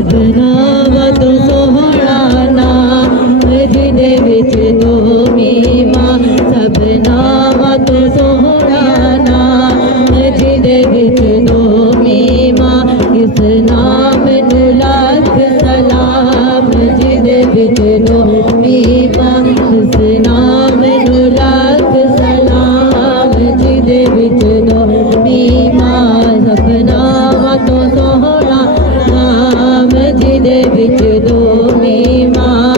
ਸਭਨਾ ਤੋਂ ਸੋਹਣਾ ਨਾਮ ਜਿਹਦੇ ਵਿੱਚ ਦੋਮੀ ਮਾਂ ਸਭਨਾ ਤੋਂ ਸੋਹਣਾ ਨਾਮ ਜਿਹਦੇ ਵਿੱਚ ਦੋਮੀ ਮਾਂ ਇਸ ਨਾਮ ਨੂੰ ਲੱਖ ਸਲਾਮ ਜਿਹਦੇ ਵਿੱਚ ਦੋਮੀ ਮਾਂ ਇਸ ਨਾਮ ਨੂੰ ਲੱਖ ਸਲਾਮ ਜਿਹਦੇ ਵਿੱਚ ਦੋਮੀ ਮਾਂ ਸਭਨਾ ਤੋਂ ਸੋਹਣਾ ਨਾਮ ਜਿਹਦੇ ਵਿੱਚ ਦੋਮੀ ਮਾਂ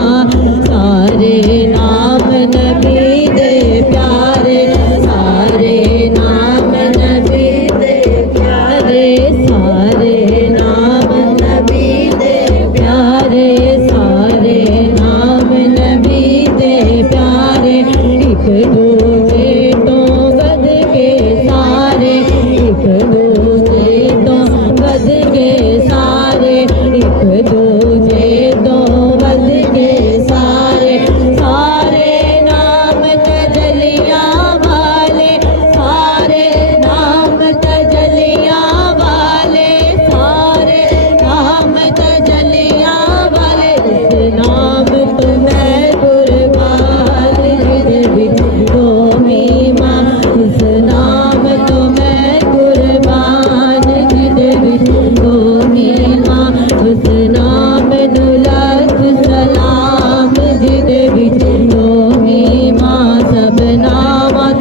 ਸਾਰੇ ਨਾਮ ਨਬੀ ਦੇ ਪਿਆਰੇ ਸਾਰੇ ਨਾਮ ਨਬੀ ਦੇ ਪਿਆਰੇ ਸਾਰੇ ਨਾਮ ਨਬੀ ਦੇ ਪਿਆਰੇ ਸਾਰੇ ਨਾਮ ਨਬੀ ਦੇ ਪਿਆਰੇ ਇੱਕ ਦੂਜੇ ਤੋਂ ਵੱਧ ਕੇ ਸਾਰੇ ਇੱਕ ਦੂਜੇ ਤੋਂ ਵੱਧ ਕੇ ਸਾਰੇ ਇੱਕ ਦੂਜੇ ਤੋਂ ਵੱਧ ਕੇ ਸਾਰੇ ਸਾਰੇ ਨਾਮ ਤਜਲੀਆਂ ਵਾਲੇ ਸਾਰੇ ਨਾਮ ਤਜਲੀਆਂ ਵਾਲੇ ਸਾਰੇ ਨਾਮ ਤਜਲੀਆਂ ਵਾਲੇ ਇਸ ਨਾਮ ਤੋਂ ਮੈਂ ਕੁਰਬਾਨ ਜਿਹਦੇ ਵਿੱਚ ਦੋਮੀ ਮਾਂ ਇਸ ਨਾਮ ਤੋਂ ਮੈਂ ਕੁਰਬਾਨ ਜਿਹਦੇ ਵਿੱਚ ਦੋਮੀ ਮਾਂ ਉਸ ਨਾਮ ਨੂੰ ਲੱਖ ਸਲਾਮ ਜਿਹਦੇ ਵਿੱਚ ਦੋਮੀ ਮਾਂ ਸਭਨਾ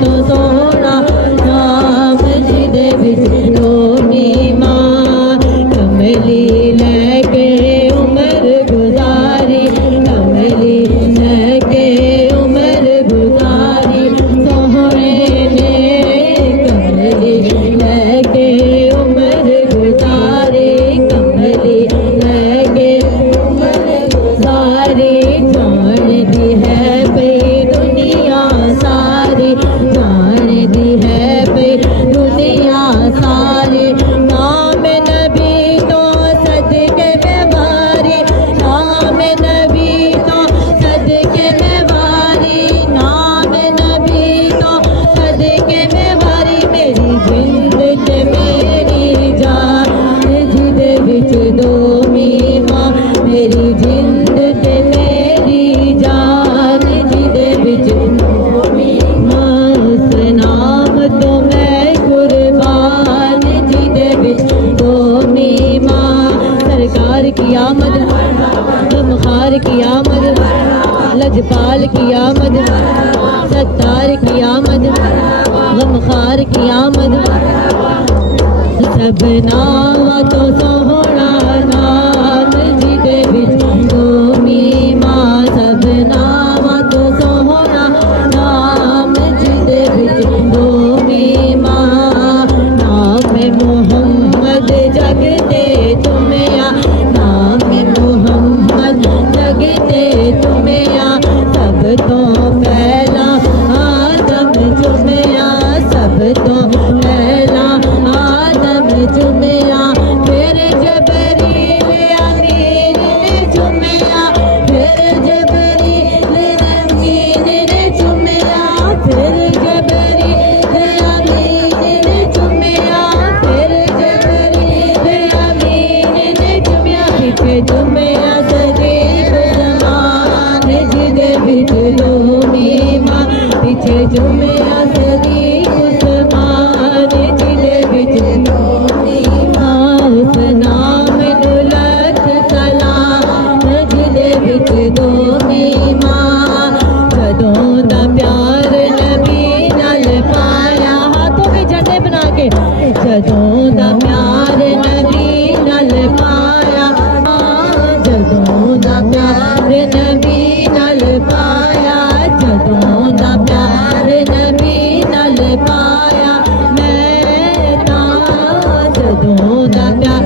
ਤੋਂ ਸੋਹਣਾ ਨਾਮ ਜਿਹਦੇ ਵਿੱਚ ਦੋਮੀ ਮਾਂ ਕਮਲੀ ਲੈ ਕੇ ਉਮਰ ਗੁਜ਼ਾਰੀ ਕਮਲੀ ਲੈ ਕੇ ਉਮਰ ਗੁਜ਼ਾਰੀ ਸੋਹਣੇ ਨੇ ਕਮਲੀ ਲੈ ਕੇ ਉਮਰ ਗੁਜ਼ਾਰੀ ਕਮਲੀ ਲੈ ਕੇ ਉਮਰ ਗੁਜ਼ਾਰੀ ਜਾਣਦੀ ਹੈ ਪਈ ਦੁਨੀਆ ਸਾਰੀ ਜਾਣਦੀ ਹੈ ਪਈ ਦੁਨੀਆ ਸਾਰੀ ਨਾਮ ਨਬੀ ਤੋਂ ਸਦਕੇ ਮੈਂ ਵਾਰੀ ਨਾਮ ਨਬੀ ਤੋਂ ਸਦਕੇ ਮੈਂ ਵਾਰੀ ਨਾਮ ਨਬੀ ਤੋਂ ਸਦਕੇ ਮੈਂ ਵਾਰੀ ਮੇਰੀ ਜਿੰਦ ਤੇ ਮੇਰੀ ਜਾਨ ਜਿਹਦੇ ਵਿੱਚ ਦੋਮੀ ਮਾਂ ਮੇਰੀ ਜਿੰਦ ਤੇ ਮੇਰੀ ਜਾਨ ਜਿਹਦੇ ਵਿੱਚ ਦੋਮੀ ਮਾਂ ਉਸ ਨਾਮ ਤੋਂ ਮੈਂ ਕੁਰਬਾਨ ਜਿਹਦੇ ਵਿੱਚ ਦੋਮੀ ਮਾਂ ਸਰਕਾਰ ਕੀ ਆਮਦ ਗਮਖਾਰ ਕੀ ਆਮਦ लजपाल की आमद सत्तार की आमद गमखार की आमद सबना तो सोहना नाम जिदे विच ਦੋਮੀ मां सबना तो सोहना नाम जिदे विच ਦੋਮੀ मां नाम मुहम्मद जगते तुमया नाम मुहम्मद जगते तुमया सब तो पहला आदम चुमया सब तो पहला आदम चुमया फिर जबरील अमीन ने चुमया फिर जबरील अमीन ने चुमया फिर जबरील अमीन ने चुमया फिर जबरील अमीन ने चुमया पीछे चुमया शरीफ जमान जिदे विच ਦੋਮੀ ਮਾਂ पीछे चुमया शरीफ जमान जिदे विच ਦੋਮੀ मां उस नाम ਨੂੰ ਲੱਖ ਸਲਾਮ ਜਿਹਦੇ ਵਿੱਚ ਦੋਮੀ ਮਾਂ ਜਦੋਂ ਦਾ ਪਿਆਰ ਨਬੀ ਨਾਲ ਪਾਇਆ ਹੱਥੋਂ ਵਿੱਚ ਝੰਡੇ ਬਣਾ ਕੇ ਜਦੋਂ ਦਾ ਪਿਆਰ ਨਬੀ ਨਾਲ ਪਾਇਆ ਜਦੋਂ ਦਾ ਪਿਆਰ ਨਬੀ ਨਾਲ ਪਾਇਆ ਜਦੋਂ ਦਾ ਪਿਆਰ ਨਬੀ ਨਾਲ ਪਾਇਆ ਮੈਂ ਤਾਂ ਜਦੋਂ ਦਾ ਪਿਆਰ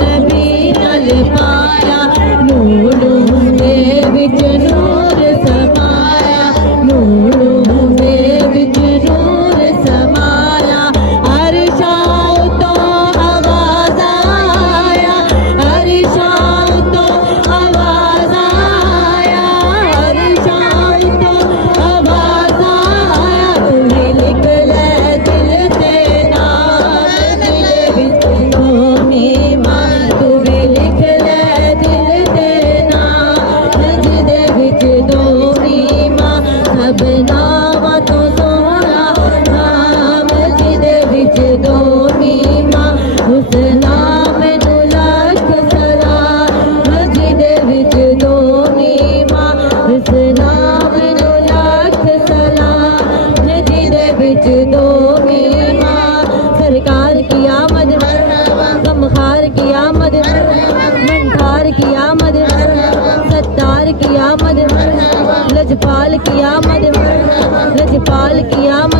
ਨਬੀ ਨਾਲ ਪਾਇਆ ਨੂਰ ਦੇ ਵਿੱਚ ਨੂਰ ਸਮਾਇਆ ਨੂਰ ਦੇ ਵਿੱਚ ਨੂਰ ਸਮਾਇਆ ਅਰਸ਼ਾਂ सजदों में माँ सरकार की आमद गमखार की आमद मंठार की आमद सत्तार की आमद लजपाल की आमद लजपाल की आमद